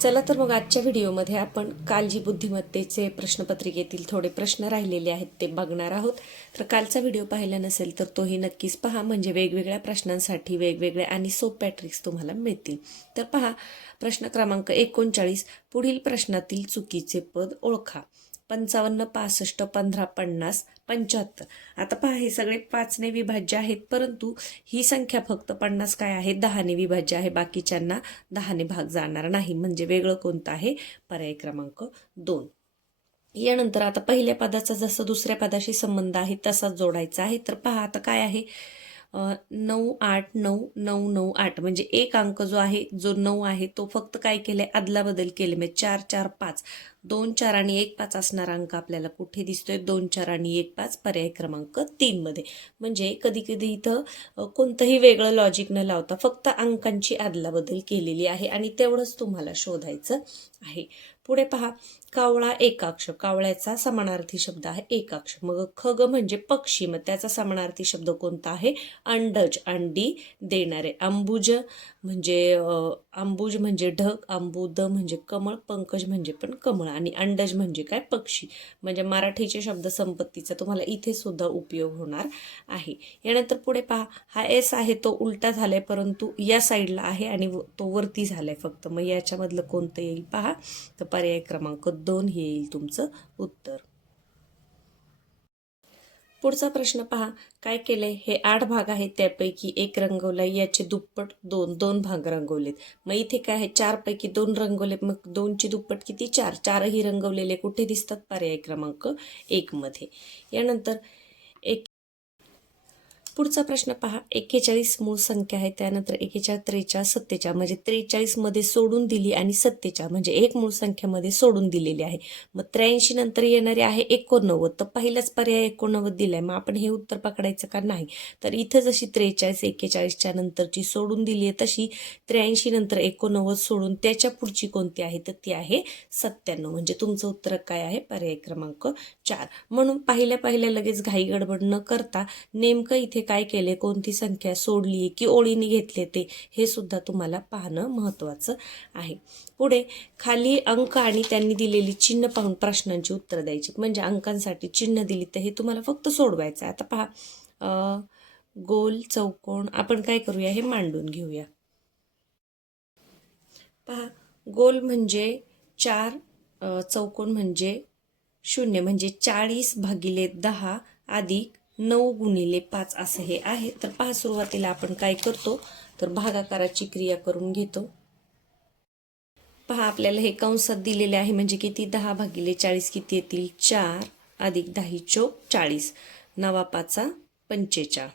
चला तर मग आजच्या व्हिडिओमध्ये आपण कालजी बुद्धिमत्तेचे प्रश्नपत्रिकेतील थोडे प्रश्न राहिलेले आहेत ते बघणार आहोत. तर कालचा व्हिडिओ पाहिला नसेल तर तोही नक्कीच पहा, म्हणजे वेगवेगळ्या प्रश्नांसाठी वेगवेगळ्या आणि सोप्या ट्रिक्स तुम्हाला मिळतील. तर पहा, प्रश्न क्रमांक 39, पुढील प्रश्नातील चुकीचे पद ओळखा. 55, 65, 15, 50, 75. आता पहा, हे सगळे 5ने विभाज्य आहेत, परंतु ही संख्या फक्त 50 काय आहे, 10ने विभाज्य आहे. बाकीच्यांना 10ने भाग जाणार नाही. म्हणजे वेगळं कोणतं आहे, पर्याय क्रमांक 2. यानंतर आता पहिल्या पदाचा जसं दुसऱ्या पदाशी संबंध आहे तसाच जोडायचा आहे. तर पहा आता काय आहे, 9, 8, 9, 9, 9, 8. म्हणजे एक अंक जो आहे, जो 9 आहे, तो फक्त काय केलंय, अदला बदल केले. म्हणजे 4, 4, 5, 2, 4 आणि 1, 5 असणारा अंक आपल्याला कुठे दिसतोय, 2, 4 आणि 1, 5 पर्याय क्रमांक 3 मध्ये. म्हणजे कधी कधी इथं कोणतंही वेगळं लॉजिक न लावता फक्त अंकांची अदला बदल केलेली आहे आणि तेवढंच तुम्हाला शोधायचं आहे. पुढे पहा, कावळा एकाक्ष. कावळ्याचा समानार्थी शब्द आहे एकाक्ष. मग खग म्हणजे पक्षी, मग त्याचा समानार्थी शब्द कोणता आहे, अंडज, अंडी देणारे. अंबुज म्हणजे ढग, अंबुद म्हणजे कमळ, पंकज म्हणजे पण कमळ आणि अंडज म्हणजे काय, पक्षी. म्हणजे मराठीचे शब्द संपत्तीचा तुम्हाला इथे सुद्धा उपयोग होणार आहे. यानंतर पुढे पहा, हा एस आहे तो उलटा झालाय, परंतु या साईडला आहे आणि तो वरती झालाय फक्त. मग याच्यामधलं कोणतं येईल पहा, तर पर्याय क्रमांक 2 हे येईल तुमचं उत्तर. पुढचा प्रश्न पहा, काय केलंय, हे 8 भाग आहेत, त्यापैकी एक रंगवलाय, याचे दुप्पट 2 भाग रंगवलेत. मग इथे काय आहे, 4 पैकी 2 रंगवलेत, मग 2ची दुप्पट किती, 4. 4ही रंगवलेले कुठे दिसतात, पर्याय क्रमांक 1 मध्ये. यानंतर पुढचा प्रश्न पहा, 41 मूळ संख्या आहे, त्यानंतर 41, 43, 47. म्हणजे 43 मध्ये सोडून दिली आणि 47 म्हणजे एक मूळ संख्येमध्ये सोडून दिलेली आहे. मग 83 नंतर येणारे आहे 89. तर पहिलाच पर्याय 89 दिलाय. मग आपण हे उत्तर पकडायचं का नाही, तर इथं जशी 43 41च्या नंतरची सोडून दिली आहे, तशी 83 नंतर 89 सोडून त्याच्या पुढची कोणती आहे, तर ती आहे 97. म्हणजे तुमचं उत्तर काय आहे, पर्याय क्रमांक 4. म्हणून पहिल्या लगेच घाई गडबड न करता नेमकं इथे काय केले, कोणती संख्या सोडली की ओळीने घेतले, ते हे सुद्धा तुम्हाला पाहणं महत्वाचं आहे. पुढे खाली अंक आणि त्यांनी दिलेली चिन्ह पाहून प्रश्नांची उत्तर द्यायची. म्हणजे अंकांसाठी चिन्ह दिली तर हे तुम्हाला फक्त सोडवायचं. आता पहा, गोल, चौकोन, आपण काय करूया, हे मांडून घेऊया. पहा, गोल म्हणजे 4, चौकोन म्हणजे 0, म्हणजे 40/10 अधिक 9x5 असं हे आहे. तर पहा, सुरुवातीला आपण काय करतो, तर भागाकाराची क्रिया करून घेतो. पहा, आपल्याला हे कंसात दिलेले आहे, म्हणजे किती, 10/40 किती येतील, 4 अधिक 10 चोक 40, 9 45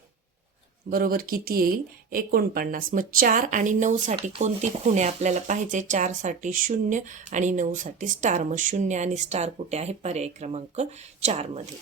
बरोबर किती येईल, 49. मग 4 आणि 9 साठी कोणती खुणे आपल्याला पाहिजे, 4 साठी 0 आणि 9 साठी स्टार. मग 0 आणि स्टार कुठे आहे, पर्याय क्रमांक 4 मध्ये.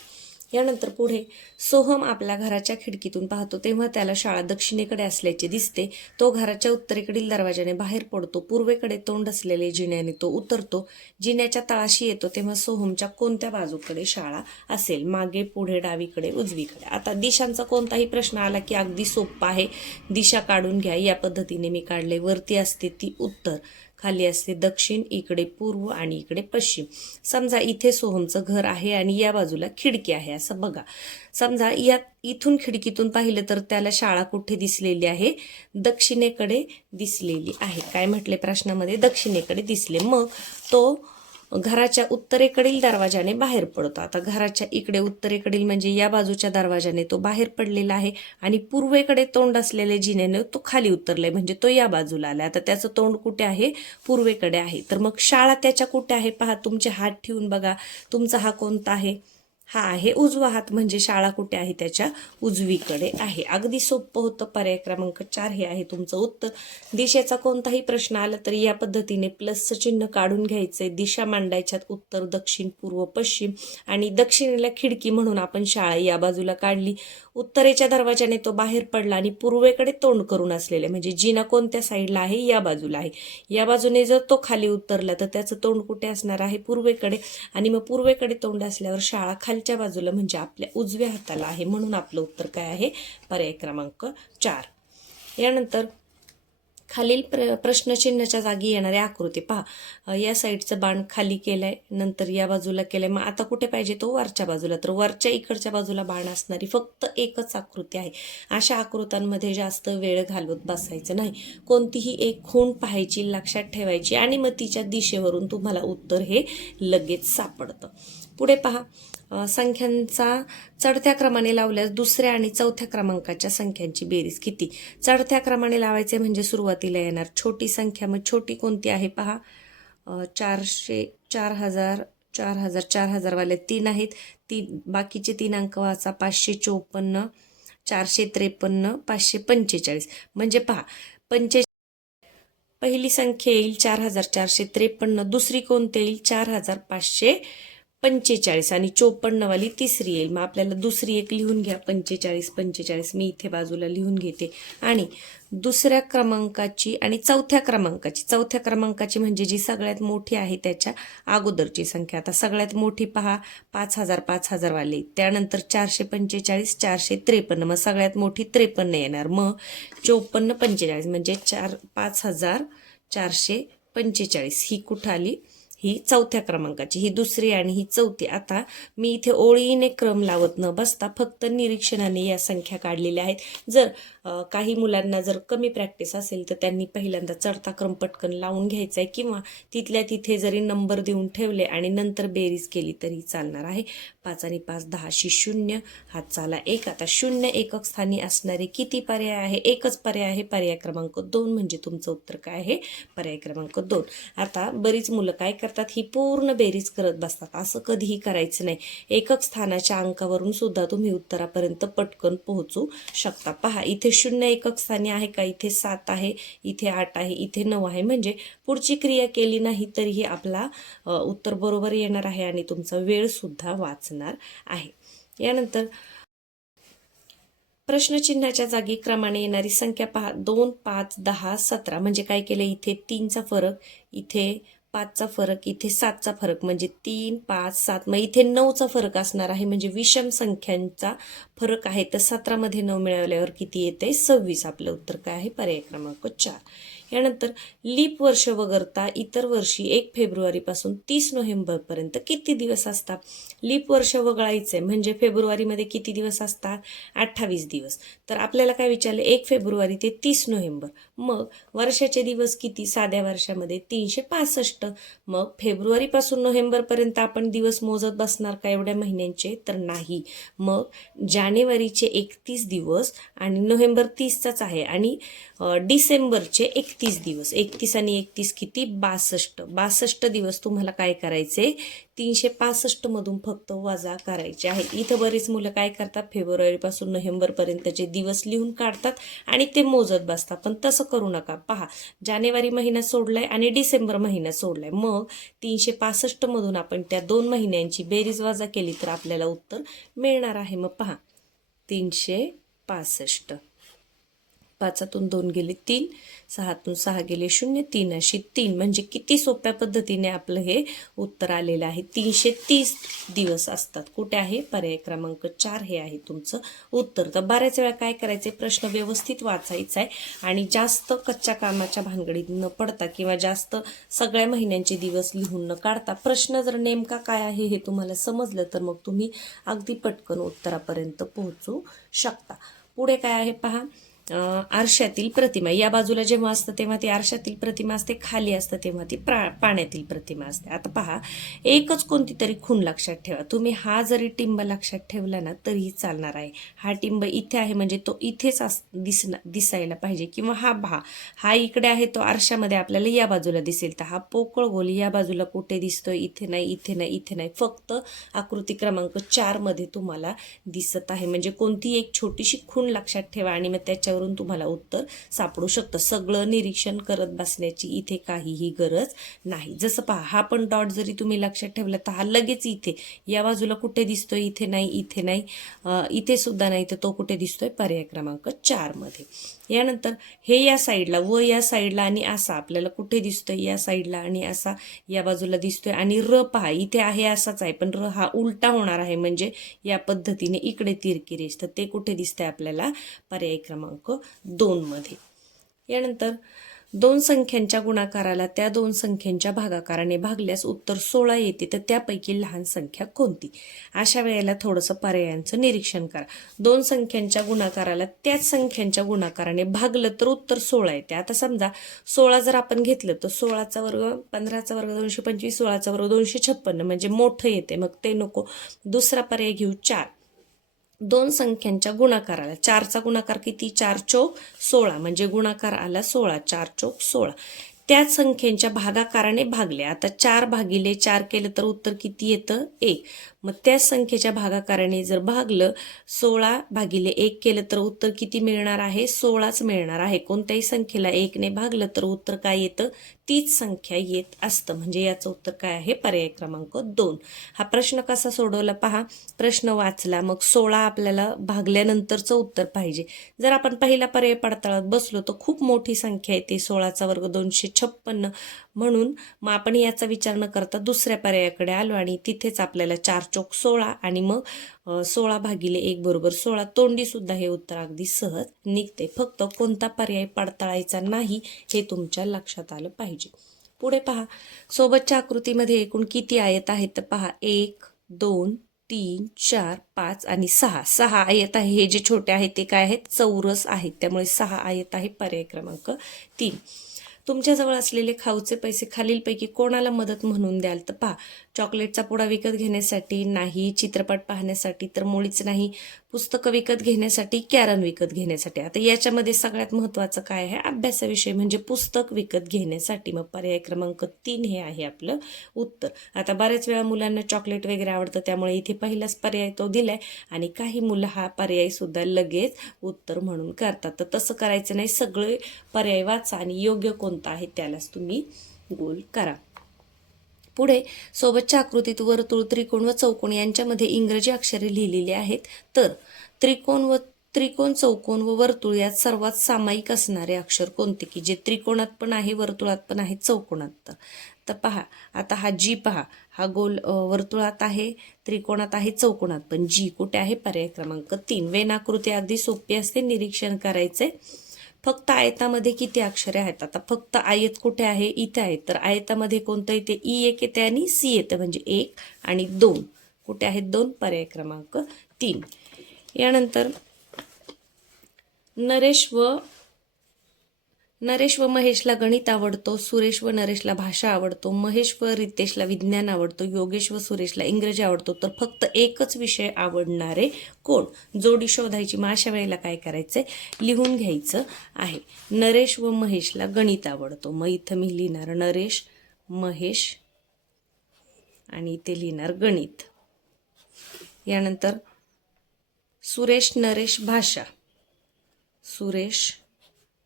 यानंतर पुढे, सोहम आपल्या घराच्या खिडकीतून पाहतो तेव्हा त्याला शाळा दक्षिणेकडे असल्याचे दिसते. तो घराच्या उत्तरेकडील दरवाजाने बाहेर पडतो. पूर्वेकडे तोंड असलेले जिन्याने तो उतरतो. जिन्याच्या तळाशी येतो तेव्हा सोहमच्या कोणत्या बाजूकडे शाळा असेल, मागे, पुढे, डावीकडे, उजवीकडे. आता दिशांचा कोणताही प्रश्न आला की अगदी सोपा आहे, दिशा काढून घ्या. या पद्धतीने मी काढले. वरती असते ती उत्तर, खाली असते दक्षिण, इकडे पूर्व आणि इकडे पश्चिम. समजा इथे सोहमचं घर आहे आणि या बाजूला खिडकी आहे असं बघा. समजा इथून खिडकीतून पाहिलं तर त्याला शाळा कुठे दिसलेली आहे, दक्षिणेकडे दिसलेली आहे. काय म्हटले प्रश्नामध्ये, दक्षिणेकडे दिसले. मग तो घराच्या उत्तरेकडील दरवाजाने बाहेर पडतो. आता घराच्या इकडे उत्तरेकडील म्हणजे या बाजूच्या दरवाजाने तो बाहेर पडलेला आहे आणि पूर्वेकडे तोंड असलेल्या जिन्याने तो खाली उतरलाय, म्हणजे तो या बाजूला आलाय. आता त्याचं तोंड कुठे आहे, पूर्वेकडे आहे. तर मग शाळा त्याच्या कुठे आहे, पहा, तुमचे हात ठेवून बघा. तुमचा हा कोणता आहे, हा आहे उजवा हात, म्हणजे शाळा कुठे आहे, त्याच्या उजवीकडे आहे. अगदी सोपं होतं. पर्याय क्रमांक 4 हे आहे तुमचं उत्तर. दिशेचा कोणताही प्रश्न आला तर या पद्धतीने प्लसचं चिन्ह काढून घ्यायचंय. दिशा मांडायच्यात, उत्तर, दक्षिण, पूर्व, पश्चिम. आणि दक्षिणेला खिडकी म्हणून आपण शाळा या बाजूला काढली. उत्तरेच्या दरवाजाने तो बाहेर पडला आणि पूर्वेकडे तोंड करून असलेले, म्हणजे जिना कोणत्या साईडला आहे, या बाजूला आहे. या बाजूने जर तो खाली उतरला तर त्याचं तोंड कुठे असणार आहे, पूर्वेकडे. आणि मग पूर्वेकडे तोंड असल्यावर शाळा खालच्या बाजूला म्हणजे आपल्या उजव्या हाताला आहे. म्हणून आपलं उत्तर काय आहे, पर्याय क्रमांक 4. यानंतर खालील प्रश्नचिन्हाच्या जागी येणारी आकृती पहा. या साईडचं बाण खाली केलंय, नंतर या बाजूला केलंय. मग आता कुठे पाहिजे तो वरच्या बाजूला, तर वरच्या इकडच्या बाजूला बाण असणारी फक्त एकच आकृती आहे. अशा आकृत्यांमध्ये जास्त वेळ घालवत बसायचं नाही. कोणतीही एक खूण पाहायची, लक्षात ठेवायची आणि मग तिच्या दिशेवरून तुम्हाला उत्तर हे लगेच सापडतं. पुढे पहा. संख्यांचा चढत्या क्रमाने लावल्यास दुसऱ्या आणि चौथ्या क्रमांकाच्या संख्यांची बेरीज किती? चढत्या क्रमाने लावायचे म्हणजे सुरुवातीला येणार छोटी संख्या. मग छोटी कोणती आहे पहा. 400, 4000, 4000, 4000 वाले 3 आहेत. बाकीचे 3 अंक वाचा. 554, 453, 545. म्हणजे पहा, पहिली संख्या येईल 4453, दुसरी कोणती येईल 4545 आणि 54 वाली तिसरी येईल. मग आपल्याला दुसरी एक लिहून घ्या. 45 मी इथे बाजूला लिहून घेते. आणि दुसऱ्या क्रमांकाची आणि चौथ्या क्रमांकाची म्हणजे जी सगळ्यात मोठी आहे त्याच्या अगोदरची संख्या. आता सगळ्यात मोठी पहा 5000 वाले, त्यानंतर 445, 453. मग सगळ्यात मोठी 53 येणार. मग 54, 45 म्हणजे 5445 ही कुठं आली? ही चौथ्या क्रमांकाची, ही दुसरी आणि ही चौथी. आता मी इथे ओळीने क्रम लावत न बसता फक्त निरीक्षणाने या संख्या काढलेल्या आहेत. जर काही मुलांना जर कमी प्रॅक्टिस असेल तर त्यांनी पहिल्यांदा चढता क्रम पटकन लावून घ्यायचा आहे, किंवा तिथल्या तिथे जरी नंबर देऊन ठेवले आणि नंतर बेरीज केली तरी चालणार आहे. 5 आणि 5 10 0, हात चाला 1. आता 0 एकक स्थानी असणारे किती पर्याय आहे? एकच पर्याय आहे, पर्याय क्रमांक 2. म्हणजे तुमचं उत्तर काय आहे? पर्याय क्रमांक 2. आता बरीच मुलं काय करतात, ही पूर्ण बेरीज करत बसतात. असं कधीही करायचं नाही. एकक स्थानाच्या अंकावरून सुद्धा तुम्ही उत्तरापर्यंत पटकन पोहोचू शकता. पहा, इथे 0 एकक स्थानी आहे का? इथे 7 आहे, इथे 8 आहे, इथे 9 आहे. म्हणजे पुढची क्रिया केली नाही तरीही आपला उत्तर बरोबर येणार आहे आणि तुमचा वेळ सुद्धा वाचणार आहे. यानंतर प्रश्नचिन्हाच्या जागी क्रमाने येणारी संख्या पहा. 2, 5, 10, 17. म्हणजे काय केलं? इथे 3चा फरक, इथे 5चा फरक, इथे 7चा फरक. म्हणजे 3, 5, 7. मग इथे 9चा फरक असणार आहे. म्हणजे विषम संख्यांचा फरक आहे. तर 17 मध्ये 9 मिळवल्यावर किती येते? 26. आपलं उत्तर काय आहे? पर्याय क्रमांक 4. यानंतर लीप वर्ष वगळता इतर वर्षी 1 फेब्रुवारीपासून 30 नोव्हेंबरपर्यंत किती दिवस असतात? लीप वर्ष वगळायचंय म्हणजे फेब्रुवारीमध्ये किती दिवस असतात? 28 दिवस. तर आपल्याला काय विचारलं? 1 फेब्रुवारी ते 30 नोव्हेंबर. मग वर्षाचे दिवस किती? साध्या वर्षामध्ये 365. मग फेब्रुवारीपासून नोव्हेंबरपर्यंत आपण दिवस मोजत बसणार का एवढ्या महिन्यांचे? तर नाही. मग जानेवारीचे 31 दिवस आणि नोव्हेंबर 30चाच आहे, आणि डिसेंबरचे 31 दिवस. 31 आणि 31 किती? 62. 62 दिवस तुम्हाला काय करायचे? 365 मधून फक्त वजा करायचे आहेत. इथं बरेच मुलं काय करतात? फेब्रुवारीपासून नोव्हेंबरपर्यंतचे दिवस लिहून काढतात आणि ते मोजत बसतात. पण तसं करू नका. पहा, जानेवारी महिना सोडलाय आणि डिसेंबर महिना सोडलाय. मग 365 मधून आपण त्या 2 महिन्यांची बेरीज वजा केली तर आपल्याला उत्तर मिळणार आहे. मग पहा, 365. 5तून 2 गेले 3, 6तून 6 गेले 0, 3 अशी 3. म्हणजे किती सोप्या पद्धतीने आपलं हे उत्तर आलेलं आहे. 330 दिवस असतात. कुठे आहे? पर्याय क्रमांक 4 हे आहे तुमचं उत्तर. तर बऱ्याच वेळा काय करायचे? प्रश्न व्यवस्थित वाचायचा आहे आणि जास्त कच्च्या कामाच्या भानगडीत न पडता किंवा जास्त सगळ्या महिन्यांचे दिवस लिहून न काढता प्रश्न जर नेमका काय आहे हे तुम्हाला समजलं तर मग तुम्ही अगदी पटकन उत्तरापर्यंत पोहोचू शकता. पुढे काय आहे पहा. आरशातील प्रतिमा. या बाजूला जेव्हा असतं तेव्हा ती आरशातील प्रतिमा असते, खाली असतं तेव्हा ती पाण्यातील प्रतिमा असते. आता पहा, एकच कोणती तरी खूण लक्षात ठेवा. तुम्ही हा जरी टिंब लक्षात ठेवला ना तरीही चालणार आहे. हा टिंब इथे आहे म्हणजे तो इथेच दिसायला पाहिजे, किंवा हा इकडे आहे तो आरशामध्ये आपल्याला या बाजूला दिसेल. तर हा पोकळ गोल या बाजूला कुठे दिसतोय? इथे नाही, इथे नाही, इथे नाही. फक्त आकृती क्रमांक 4 मध्ये तुम्हाला दिसत आहे. म्हणजे कोणती एक छोटीशी खूण लक्षात ठेवा आणि मग त्याच्यावरून तुम्हाला उत्तर सापडू शकतं. सगळं निरीक्षण करत बसण्याची इथे काहीही गरज नाही. जसं पहा, हा पण डॉट जरी तुम्ही लक्षात ठेवला तर हा लगेच इथे या बाजूला कुठे दिसतोय? इथे नाही, इथे नाही, इथे सुद्धा नाही. तर तो कुठे दिसतोय? पर्याय क्रमांक 4 मध्ये. यानंतर हे या साईडला व या साईडला आणि असा आपल्याला कुठे दिसतोय? या साईडला आणि असा या बाजूला दिसतोय. आणि र पहा, इथे आहे असाच आहे, पण र हा उलटा होणार आहे. म्हणजे या पद्धतीने इकडे तिरकी रेष. तर ते कुठे दिसतंय आपल्याला? पर्याय क्रमांक 2 मध्ये. यानंतर दोन संख्यांच्या गुणाकाराला त्या दोन संख्यांच्या भागाकाराने भागल्यास उत्तर 16 येते, तर त्यापैकी लहान संख्या कोणती? अशा वेळेला थोडंसं पर्यायांचं निरीक्षण करा. दोन संख्यांच्या गुणाकाराला त्याच संख्यांच्या गुणाकाराने भागलं तर उत्तर 16 येते. आता समजा 16 जर आपण घेतलं तर 16चा वर्ग 15चा वर्ग 225, 16चा वर्ग 256 म्हणजे मोठं येते, मग ते नको. दुसरा पर्याय घेऊ 4. दोन संख्यांच्या गुणाकाराला 4चा गुणाकार किती? 4 चौक 16 म्हणजे गुणाकार आला 16, 4 चौक 16. त्याच संख्येच्या भागाकाराने भागले. आता 4 भागिले 4 केलं तर उत्तर किती येतं? 1. मग त्याच संख्येच्या भागाकाराने जर भागलं 16 भागिले 1 केलं तर उत्तर किती मिळणार आहे? 16च मिळणार आहे. कोणत्याही संख्येला 1 ने भागलं तर उत्तर काय येतं? तीच संख्या येत असतं. म्हणजे याचं उत्तर काय आहे? पर्याय क्रमांक 2. हा प्रश्न कसा सोडवला पहा. प्रश्न वाचला, मग 16 आपल्याला भागल्यानंतरचं उत्तर पाहिजे. जर आपण पहिला पर्याय पडताळत बसलो तर खूप मोठी संख्या येते, 16चा वर्ग 256. म्हणून मग आपण याचा विचार न करता दुसऱ्या पर्यायाकडे आलो आणि तिथेच आपल्याला 4 चौक 16 आणि मग 16 भागिले 1 बरोबर 16. तोंडी सुद्धा हे उत्तर अगदी सहज निघते. फक्त कोणता पर्याय पडताळायचा नाही हे तुमच्या लक्षात आलं पाहिजे. पुढे पहा, सोबतच्या आकृतीमध्ये एकूण किती आयत आहेत तर पहा 1, 2, 3, 4, 5 आणि 6. 6 आयत आहे. हे जे छोटे आहेत ते काय आहेत? चौरस आहेत. त्यामुळे 6 आयत आहे. पर्याय क्रमांक 3. तुमच्याजवळ असलेले खाऊचे पैसे खालीलपैकी कोणाला मदत म्हणून द्याल तर पहा, चॉकलेटचा पुडा विकत घेण्यासाठी नाही, चित्रपट पाहण्यासाठी तर मुळीच नाही, पुस्तकं विकत घेण्यासाठी, कॅरम विकत घेण्यासाठी. आता याच्यामध्ये सगळ्यात महत्त्वाचं काय आहे? अभ्यासाविषयी म्हणजे पुस्तक विकत घेण्यासाठी. मग पर्याय क्रमांक 3 हे आहे आपलं उत्तर. आता बऱ्याच वेळा मुलांना चॉकलेट वगैरे आवडतं, त्यामुळे इथे पहिलाच पर्याय तो दिलाय आणि काही मुलं हा पर्याय सुद्धा लगेच उत्तर म्हणून करतात. तर तसं करायचं नाही. सगळे पर्याय वाचा आणि योग्य कोणता आहे त्यालाच तुम्ही गोल करा. पुढे सोबतच्या आकृतीत वर्तुळ, त्रिकोण व चौकोन यांच्यामध्ये इंग्रजी अक्षरे लिहिलेली आहेत. तर त्रिकोण, चौकोन व वर्तुळ यात सर्वात सामायिक असणारे अक्षर कोणते, की जे त्रिकोणात पण आहे, वर्तुळात पण आहे, चौकोनात तर पहा. आता हा जी पहा, हा गोल वर्तुळात आहे, त्रिकोणात आहे, चौकोनात पण. जी कुठे आहे? पर्याय क्रमांक 3. वेनाकृती अगदी सोपी असते, निरीक्षण करायचे. फक्त आयतामध्ये किती अक्षरे आहेत? आता फक्त आयत कुठे आहे? इथे आहे. तर आयतामध्ये कोणतं येते? E1 येते आणि C येते, म्हणजे 1 आणि 2. कुठे आहेत? 2. पर्याय क्रमांक 3. यानंतर नरेश व महेशला गणित आवडतो, सुरेश व नरेशला भाषा आवडतो, महेश व रितेशला विज्ञान आवडतो, योगेश व सुरेशला इंग्रजी आवडतो, तर फक्त एकच विषय आवडणारे कोण? जोडी शोधायची. मग अशा वेळेला काय करायचंय? लिहून घ्यायचं आहे. नरेश व महेशला गणित आवडतो. मग इथं मी लिहिणार नरेश, महेश आणि इथे लिहिणार गणित. यानंतर सुरेश, नरेश, भाषा. सुरेश,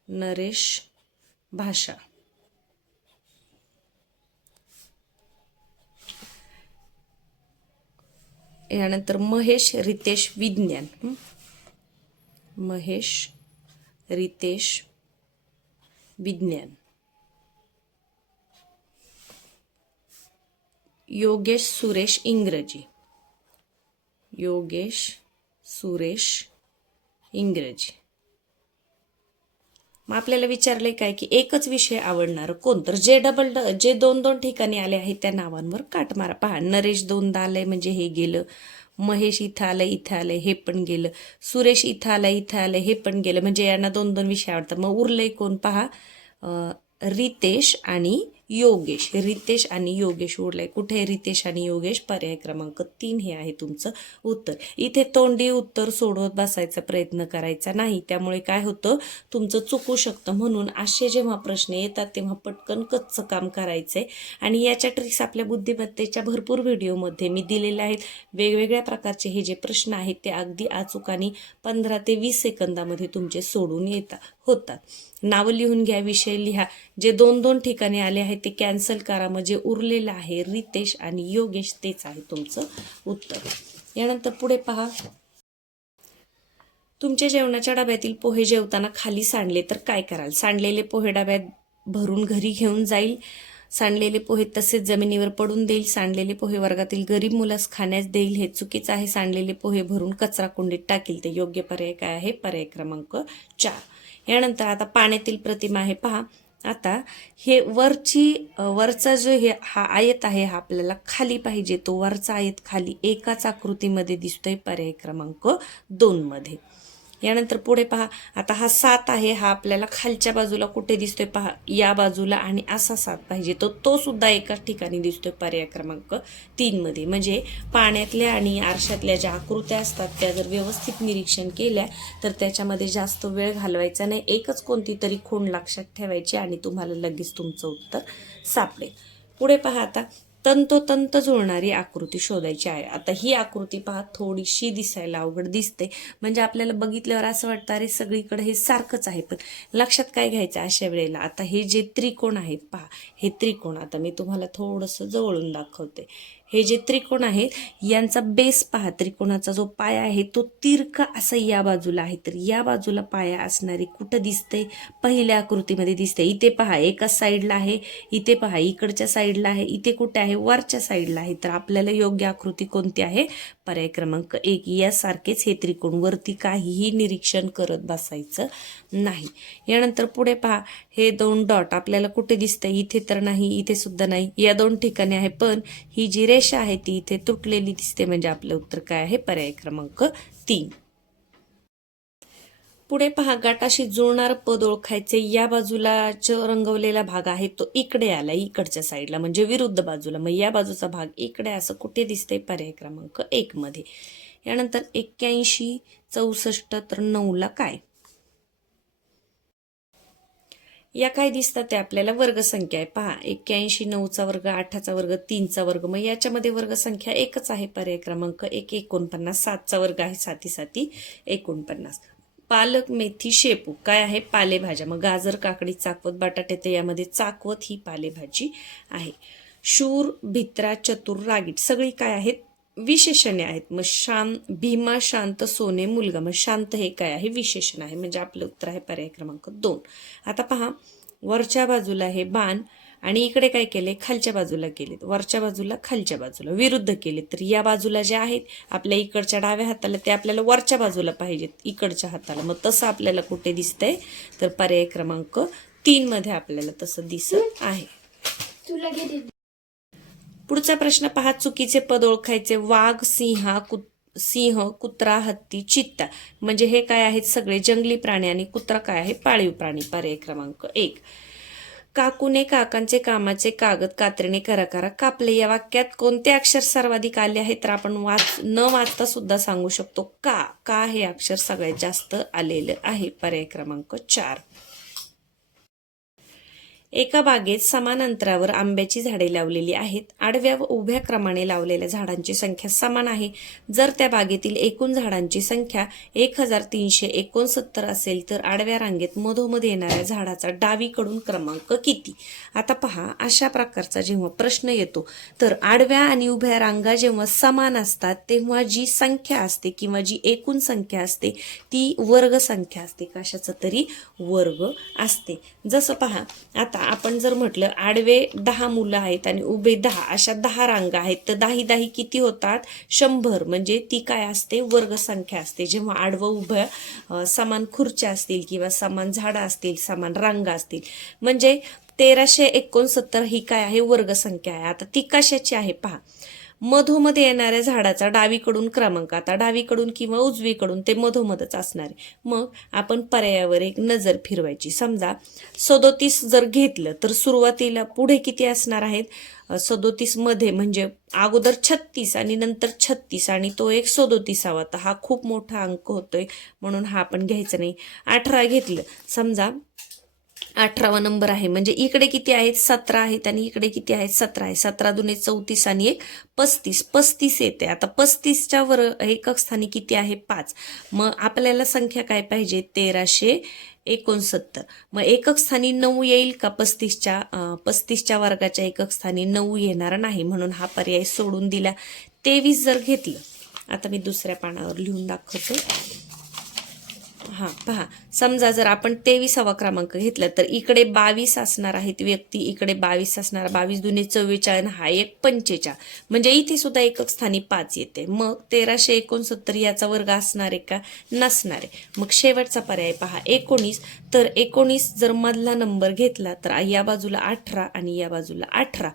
नरेश, भाषा. यानंतर महेश, रितेश, विज्ञान. महेश, रितेश, विज्ञान. योगेश, सुरेश, इंग्रजी. योगेश, सुरेश, इंग्रजी. मग आपल्याला विचारलंय काय, की एकच विषय आवडणार कोण? तर जे दोन दोन ठिकाणी आले आहेत त्या नावांवर काट मारा. पहा, नरेश 2दा आलंय म्हणजे हे गेलं, महेश इथं आलंय, इथं आलंय, हे पण गेलं, सुरेश इथं आलंय, इथं आलंय, हे पण गेलं, म्हणजे यांना 2-2 विषय आवडतात. मग उरलंय कोण? पहा, रितेश आणि योगेश. रितेश आणि योगेश उरलाय. कुठे आहे रितेश आणि योगेश? पर्याय क्रमांक 3 हे आहे तुमचं उत्तर. इथे तोंडी उत्तर सोडवत बसायचा प्रयत्न करायचा नाही, त्यामुळे काय होतं? तुमचं चुकू शकतं. म्हणून असे जेव्हा प्रश्न येतात तेव्हा पटकन कच्चं काम करायचंय. आणि याच्या ट्रिक्स आपल्या बुद्धिमत्तेच्या भरपूर व्हिडिओमध्ये मी दिलेल्या आहेत. वेगवेगळ्या प्रकारचे हे जे प्रश्न आहेत ते अगदी अचूक आणि 15 ते 20 सेकंदामध्ये तुमचे सोडून होतात. नावं लिहून घ्या, विषय लिहा. जे 2-2 ठिकाणी आले आहेत ते कॅन्सल करा. म्हणजे उरलेलं आहे रितेश आणि योगेश, तेच आहे तुमचं उत्तर. यानंतर पुढे पहा, तुमच्या जेवणाच्या डब्यातील पोहे जेवताना खाली सांडले तर काय कराल? सांडलेले पोहे डब्यात भरून घरी घेऊन जाईल, सांडलेले पोहे तसेच जमिनीवर पडून देईल, सांडलेले पोहे वर्गातील गरीब मुलास खाण्यास देईल. हे चुकीचं आहे. सांडलेले पोहे भरून कचरा कुंडीत टाकील. ते योग्य पर्याय काय आहे? पर्याय क्रमांक 4. यानंतर आता पाण्यातील प्रतिमा आहे पहा. आता हे वरचा जो हा आयत आहे हा आपल्याला खाली पाहिजे, तो वरचा आयत खाली एकाच आकृतीमध्ये दिसतोय पर्याय क्रमांक 2 मध्ये. यानंतर पुढे पहा, आता हा 7 आहे, हा आपल्याला खालच्या बाजूला कुठे दिसतोय पहा, या बाजूला, आणि असा 7 पाहिजे तो सुद्धा एकाच ठिकाणी दिसतोय पर्याय क्रमांक 3 मध्ये. म्हणजे पाण्यातल्या आणि आरशातल्या ज्या आकृत्या असतात त्या जर व्यवस्थित निरीक्षण केल्या तर त्याच्यामध्ये जास्त वेळ घालवायचा नाही, एकच कोणती तरी खूण लक्षात ठेवायची आणि तुम्हाला लगेच तुमचं उत्तर सापडेल. पुढे पहा, आता तंतोतंत जुळणारी आकृती शोधायची आहे. आता ही आकृती पहा थोडीशी दिसायला अवघड दिसते, म्हणजे आपल्याला बघितल्यावर असं वाटतं अरे सगळीकडे हे सारखंच आहे, पण लक्षात काय घ्यायचं अशा वेळेला, आता हे जे त्रिकोण आहेत पहा, हे त्रिकोण आता मी तुम्हाला थोडंसं जवळून दाखवते. हे जे त्रिकोण आहेत यांचा बेस पहा, त्रिकोणाचा जो पाया आहे तो तिरका असा या बाजूला आहे, तर या बाजूला पाया असणारी कुठं दिसते, पहिल्या आकृतीमध्ये दिसते. इथे पहा एकाच साईडला आहे, इथे पहा इकडच्या साईडला आहे, इथे कुठे आहे, वरच्या साईडला आहे. तर आपल्याला योग्य आकृती कोणती आहे, पर्याय क्रमांक 1. यासारखेच हे त्रिकोण, वरती काहीही निरीक्षण करत बसायचं नाही. यानंतर पुढे पहा, हे 2 डॉट आपल्याला कुठे दिसते, इथे तर नाही, इथे सुद्धा नाही, या 2 ठिकाणी आहे, पण ही जी रेषा आहे ती इथे तुटलेली दिसते, म्हणजे आपलं उत्तर काय आहे, पर्याय क्रमांक 3. पुढे पहा, गटाशी जुळणार पद ओळखायचे. या बाजूला जो रंगवलेला भाग आहे तो इकडे आला, इकडच्या साईडला म्हणजे विरुद्ध बाजूला, मग या बाजूचा भाग इकडे असं कुठे दिसतंय, पर्याय क्रमांक 1 मध्ये. यानंतर 81, 64 तर 9ला काय, या काय दिसतात ते आपल्याला वर्गसंख्या आहे. पहा 81, 9चा वर्ग, 8चा वर्ग, 3चा वर्ग, मग याच्यामध्ये वर्गसंख्या एकच आहे, पर्याय क्रमांक 1. 49, 7चा वर्ग आहे, 7 49. पालक, मेथी, शेपू काय आहे, पालेभाज्या, मग गाजर, काकडी, चाकवत, बटाटे, तर यामध्ये चाकवत ही पालेभाजी आहे. शूर, भित्रा, चतुर, रागीट सगळी काय आहेत, विशेषणे आहेत. मग भीमा, शांत, सोने, मुलगा, मग शांत हे काय आहे, विशेषण आहे, म्हणजे आपलं उत्तर आहे पर्याय क्रमांक 2. आता पहा, वरच्या बाजूला हे बाण आणि इकडे काय केले, खालच्या बाजूला केलेत, वरच्या बाजूला खालच्या बाजूला विरुद्ध केले. तर या बाजूला जे आहेत आपल्या इकडच्या डाव्या हाताला ते आपल्याला वरच्या बाजूला पाहिजेत, इकडच्या हाताला, मग तसं आपल्याला कुठे दिसतंय, तर पर्याय क्रमांक 3 मध्ये आपल्याला तसं दिसत आहे. पुढचा प्रश्न पहा, चुकीचे पद ओळखायचे. वाघ, सिंह, कुत्रा, हत्ती, चित्ता, म्हणजे हे काय आहेत, सगळे जंगली प्राणी, आणि कुत्रा काय आहे, पाळीव प्राणी, पर्याय क्रमांक 1. काकूने काकांचे कामाचे कागद कात्रीने कराकारा कापले, या वाक्यात कोणते अक्षर सर्वाधिक आले आहे, तर आपण न वाचता सुद्धा सांगू शकतो, का हे अक्षर सगळ्यात जास्त आलेलं आहे, पर्याय क्रमांक 4. एका बागेत समान अंतरावर आंब्याची झाडे लावलेली आहेत. आडव्या व उभ्या क्रमाने लावलेल्या झाडांची संख्या समान आहे. जर त्या बागेतील एकूण झाडांची संख्या 1369 असेल तर आडव्या रांगेत मधोमध येणाऱ्या झाडाचा डावीकडून क्रमांक किती. आता पहा, अशा प्रकारचा जेव्हा प्रश्न येतो तर आडव्या आणि उभ्या रांगा जेव्हा समान असतात तेव्हा जी संख्या असते किंवा जी एकूण संख्या असते ती वर्ग संख्या असते, कशाचा तरी वर्ग असते. जसं पहा, आता आपण जर म्हटलं आडवे 10 मुलं आहेत आणि उभे 10, अशा 10 रांगा आहेत, तर 10 किती होतात, 100, म्हणजे ती काय असते, वर्गसंख्या असते. जेव्हा आडवं उभ्या समान खुर्च्या असतील किंवा समान झाडं असतील, समान रांगा असतील, म्हणजे 1369 ही काय आहे, वर्गसंख्या आहे. आता ती कशाची आहे पहा, मधोमध येणाऱ्या झाडाचा डावीकडून क्रमांक, आता डावीकडून किंवा उजवीकडून ते मधोमधच असणार आहे. मग आपण पर्यायावर एक नजर फिरवायची. समजा 37 जर घेतलं तर सुरुवातीला पुढे किती असणार आहेत, 37 मध्ये म्हणजे अगोदर 36 आणि नंतर 36 आणि तो एक 37वा, तर हा खूप मोठा अंक होतोय म्हणून हा आपण घ्यायचा नाही. 18 घेतलं, समजा 18वा नंबर आहे, म्हणजे इकडे किती आहेत, 17 आहेत आणि इकडे किती आहेत, 17 आहे. 17 दुने 34 आणि 1 35 येते. आता 35च्या वर एकक स्थानी किती आहे, 5. मग आपल्याला संख्या काय पाहिजे, 1369. मग एकक स्थानी 9 येईल का, 35च्या वर्गाच्या एकक स्थानी 9 येणार नाही, म्हणून हा पर्याय सोडून दिला. 23 जर घेतलं, आता मी दुसऱ्या पानावर लिहून दाखवतो. हां पहा, समजा जर आपण 23वा क्रमांक घेतला तर इकडे 22 असणार आहेत व्यक्ती, इकडे 22 असणार, 22 दुने 44 हा एक 45, म्हणजे इथे सुद्धा एकक स्थानी 5 येते. मग 1369 याचा वर्ग असणार आहे का? नसणार आहे. मग शेवटचा पर्याय पहा 19. तर 19 जर मधला नंबर घेतला तर या बाजूला 18 आणि या बाजूला 18.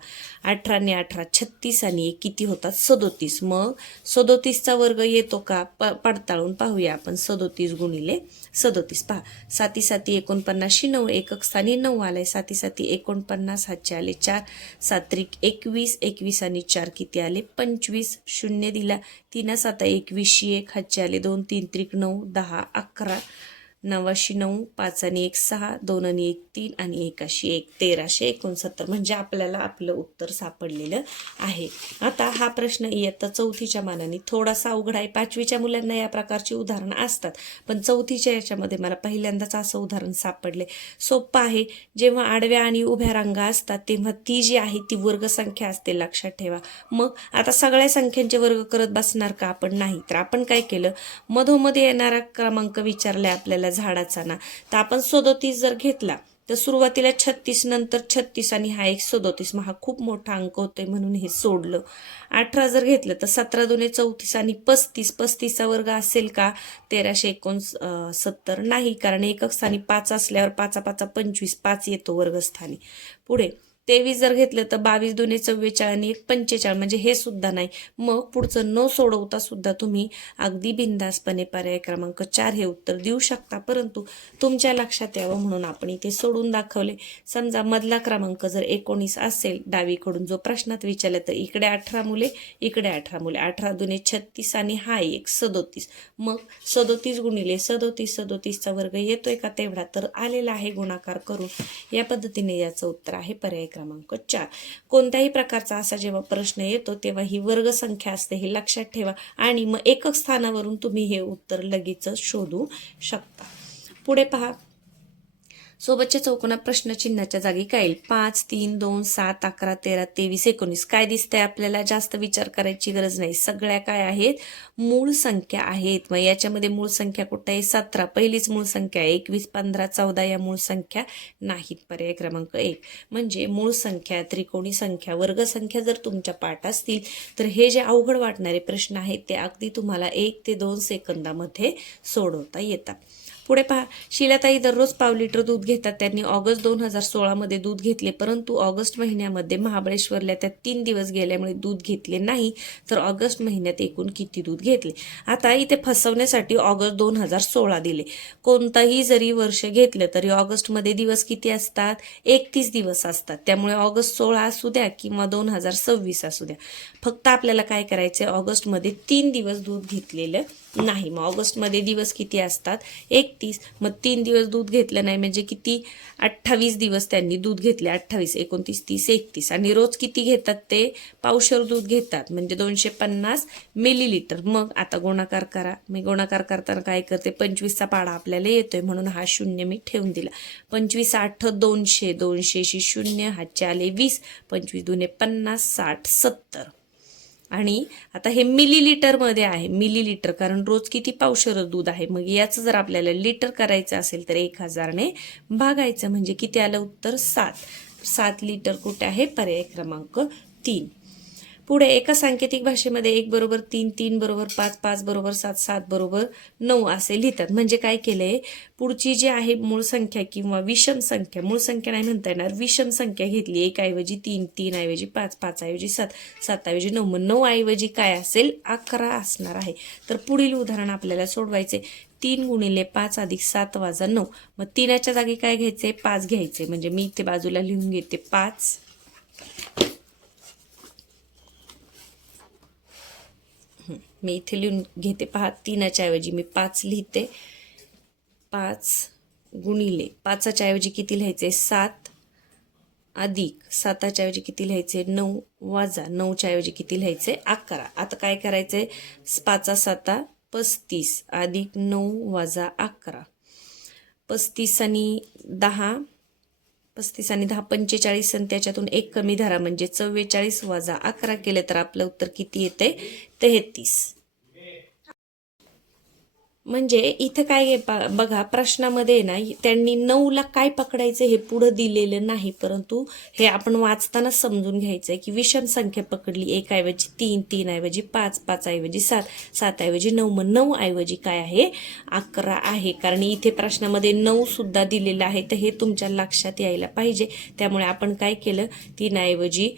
18 ने 18 36 आणि एक किती होतात? 37. मग 37चा वर्ग येतो का? पडताळून पाहूया आपण. 37 गुणिले 37 पहा, 7 7 49 9, एकक स्थानी 9 आलाय. 7 7 49 हातचे आले 4, 7 त्रिक 21, 21 आणि 4 किती आले? 25. शून्य दिला, 3 7 21, 1 हातचे आले 2, 3 त्रिक 9, 10 11, 9 9, 5 आणि 1 6, 2 आणि 1 3 आणि 1 1, 1369 म्हणजे आपल्याला आपलं उत्तर सापडलेलं आहे. आता हा प्रश्न इयत्ता चौथीच्या मानाने थोडासा अवघड आहे. 5वीच्या मुलांना या प्रकारची उदाहरणं असतात, पण चौथीच्या याच्यामध्ये मला पहिल्यांदाच असं उदाहरण सापडले. सोपं आहे. जेव्हा आडव्या आणि उभ्या रांगा असतात तेव्हा ती जी आहे ती वर्गसंख्या असते, लक्षात ठेवा. मग आता सगळ्या संख्यांचे वर्ग करत बसणार का आपण? नाही. तर आपण काय केलं, मधोमध्ये येणारा क्रमांक विचारलाय आपल्याला झाडाचा ना, तर आपण 37 जर घेतला तर सुरुवातीला 36 नंतर 36 आणि हा एक 37, मग हा खूप मोठा अंक होतोय म्हणून हे सोडलं. 18 जर घेतलं तर 17 दुने 34 आणि 35, 35चा वर्ग असेल का? 1369 नाही, कारण एकक स्थानी 5 असल्यावर 5 5 25, 5 येतो वर्गस्थानी. पुढे 23 जर घेतलं तर 22 दुने 44 आणि 1 45, म्हणजे हे सुद्धा नाही. मग पुढचं न सोडवता सुद्धा तुम्ही अगदी बिनधास्तपणे पर्याय क्रमांक 4 हे उत्तर देऊ शकता, परंतु तुमच्या लक्षात यावं म्हणून आपण इथे सोडून दाखवले. समजा मधला क्रमांक जर 19 असेल, डावीकडून जो प्रश्नात विचारला, तर इकडे 18 मुले, इकडे 18 मुले, 18 दुने 36 आणि हा एक 37. मग 37 गुणिले 37, 37चा वर्ग येतोय का तेवढा? तर आलेला आहे गुणाकार करून. या पद्धतीने याचं उत्तर आहे पर्याय क्रमांक 4. कोणत्याही प्रकारचा असा जेव्हा प्रश्न येतो तेव्हा ही वर्गसंख्या असते हे लक्षात ठेवा, आणि मग एकक स्थानावरून तुम्ही हे उत्तर लगेच शोधू शकता. पुढे पहा, सोबतच्या चौकोनात प्रश्नचिन्हाच्या जागी काय येईल? 5 3 2 7 11 13 23 19. काय दिसतंय आपल्याला? जास्त विचार करायची गरज नाही, सगळ्या काय आहेत? मूळ संख्या आहेत. मग याच्यामध्ये मूळ संख्या कुठे आहे? 17 पहिलीच मूळ संख्या आहे. 21 15 14 या मूळ संख्या नाहीत. पर्याय क्रमांक 1. म्हणजे मूळ संख्या, त्रिकोणी संख्या, वर्गसंख्या जर तुमच्या पाठ असतील तर हे जे अवघड वाटणारे प्रश्न आहेत ते अगदी तुम्हाला 1 ते 2 सेकंदामध्ये सोडवता येतात. पुढे पहा, शीलाताई दररोज पाव लिटर दूध घेतात. त्यांनी ऑगस्ट 2016 मध्ये दूध घेतले, परंतु ऑगस्ट महिन्यामध्ये महाबळेश्वरला त्या 3 दिवस गेल्यामुळे दूध घेतले नाही. तर ऑगस्ट महिन्यात एकूण किती दूध घेतले? आता इथे फसवण्यासाठी ऑगस्ट 2016 दिले. कोणताही जरी वर्ष घेतलं तरी ऑगस्टमध्ये दिवस किती असतात? 31 दिवस असतात. त्यामुळे ऑगस्ट 16 असू द्या किंवा 2026 असू द्या, फक्त आपल्याला काय करायचं? ऑगस्टमध्ये 3 दिवस दूध घेतलेलं नाही. मग ऑगस्टमध्ये दिवस किती असतात? 31. मग 3 दिवस दूध घेतलं नाही म्हणजे किती? 28 दिवस त्यांनी दूध घेतले. 28 29 30 31, आणि रोज किती घेतात ते? पावशेर दूध घेतात, म्हणजे 250 मिलीलिटर. मग आता गुणाकार करा. मी गुणाकार करताना काय करते? 25चा पाडा आपल्याला येतोय म्हणून हा 0 मी ठेवून दिला. 25 8 200, 200 0 हातचे आले 20, 25 दुने 50 60 70. आणि आता हे मिलीलिटरमध्ये आहे, मिलीलिटर, कारण रोज किती पावशेर दूध आहे. मग याचं जर आपल्याला लिटर करायचं असेल तर 1000 ने भागायचं, म्हणजे किती आलं उत्तर? 7. 7 लिटर कुठे आहे? पर्याय क्रमांक 3. पुढे एका सांकेतिक भाषेमध्ये 1 बरोबर 3, 3 बरोबर 5, 5 बरोबर 7, 7 बरोबर 9 असे लिहितात. म्हणजे काय केलंय? पुढची जी आहे मूळ संख्या किंवा विषम संख्या, मूळ संख्या नाही म्हणता येणार, विषम संख्या घेतली. 1 ऐवजी 3, 3 ऐवजी 5, 5 ऐवजी 7, 7 ऐवजी 9, मग 9 ऐवजी काय असेल? 11 असणार आहे. तर पुढील उदाहरण आपल्याला सोडवायचे. 3 गुणिले 5 अधिक 7 वजा 9. मग 3च्या जागी काय घ्यायचे? 5 घ्यायचे. म्हणजे मी इथे बाजूला लिहून घेते 5. मी इथे लिहून घेते पहा, 3च्या ऐवजी मी 5 लिहिते. 5 गुणिले 5च्या ऐवजी किती लिहायचे? 7 अधिक 7च्या ऐवजी किती लिहायचे? 9 वजा 9च्या ऐवजी किती लिहायचे? 11. आता काय करायचंय? 5 7 35 अधिक 9 वजा 11. 35 आणि 10 45, आणि त्याच्यातून 1 कमी धरा म्हणजे 44 वजा 11 केले तर आपलं उत्तर किती येते? 33. म्हणजे इथं काय आहे बघा, प्रश्नामध्ये ना त्यांनी 9ला काय पकडायचं हे पुढं दिलेलं नाही, परंतु हे आपण वाचताना समजून घ्यायचंय की विषम संख्या पकडली, 1 ऐवजी 3, 3 ऐवजी 5, 5 ऐवजी 7, 7 ऐवजी 9, मग 9 ऐवजी काय आहे 11 आहे. कारण इथे प्रश्नामध्ये 9 सुद्धा दिलेलं आहे, तर हे तुमच्या लक्षात यायला पाहिजे. त्यामुळे आपण काय केलं, 3 ऐवजी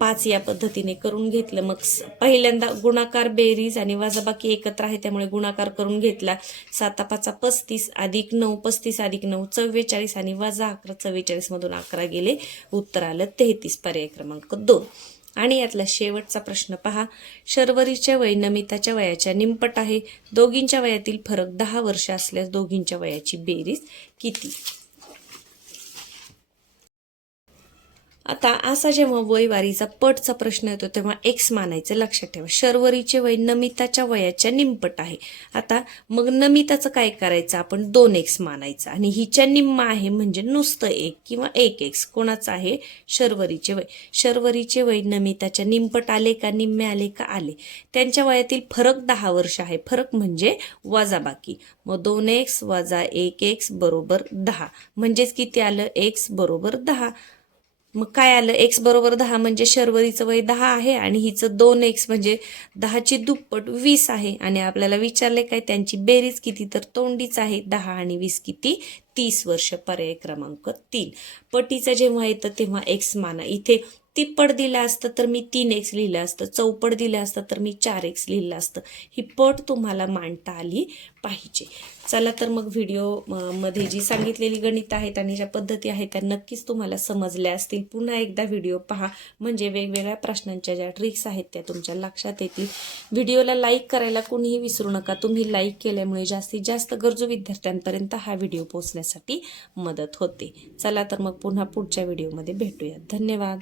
5 या पद्धतीने करून घेतलं. मग पहिल्यांदा गुणाकार, बेरीज आणि वजाबाकी एकत्र आहे त्यामुळे गुणाकार करून घेतला. 7 5 35 अधिक 9, 35 अधिक 9 44 आणि वजा 11, 44 मधून 11 गेले, उत्तर आलं 33, पर्याय क्रमांक 2. आणि यातला शेवटचा प्रश्न पहा. शर्वरीच्या वय नमिताच्या वयाच्या निमपट आहे. दोघींच्या वयातील फरक 10 वर्ष असल्यास दोघींच्या वयाची बेरीज किती? आता असा जेव्हा वयवारीचा पटचा प्रश्न येतो तेव्हा एक्स मानायचं, लक्षात ठेवा. शर्वरीचे वय नमिताच्या वयाच्या निमपट आहे. आता मग नमिताचं काय करायचं, आपण 2x मानायचं आणि हिच्या निम्मा आहे म्हणजे नुसतं 1 किंवा 1x. कोणाचं आहे, शर्वरीचे वय. शर्वरीचे वय नमिताच्या निमपट आले का निम्मे आले का आले. त्यांच्या वयातील फरक 10 वर्ष आहे. फरक म्हणजे वजाबाकी, मग 2x वजा 1x बरोबर 10, म्हणजेच किती आलं, x बरोबर 10. मग काय आलं, x बरोबर 10 म्हणजे शर्वरीचं वय 10 आहे आणि हिचं 2x म्हणजे 10ची दुप्पट 20 आहे. आणि आपल्याला विचारले काय, त्यांची बेरीज किती, तर तोंडीच आहे. 10 आणि 20 किती, 30 वर्ष, पर्याय क्रमांक 3. पटीचं जेव्हा येतं तेव्हा x माना. इथे तिप्पट दिलं असतं तर मी 3x लिहिलं असतं, चौपट दिलं असतं तर मी 4x लिहिलं असतं. ही पट तुम्हाला मांडता आली पाहिजे. चला तर मग व्हिडिओ मध्ये जी सांगितलेली गणित आहेत आणि ज्या पद्धती आहेत त्या नक्कीच तुम्हाला समजल्या असतील. पुन्हा एकदा व्हिडिओ पहा म्हणजे वेगवेगळ्या प्रश्नांच्या ज्या ट्रिक्स आहेत त्या तुमच्या लक्षात येतील. व्हिडिओला लाईक करायला कोणीही विसरू नका. तुम्ही लाईक केल्यामुळे जास्तीत जास्त गरजू विद्यार्थ्यांपर्यंत हा व्हिडिओ पोहोचण्यासाठी मदत होते. चला तर मग पुन्हा पुढच्या व्हिडिओमध्ये भेटूया. धन्यवाद.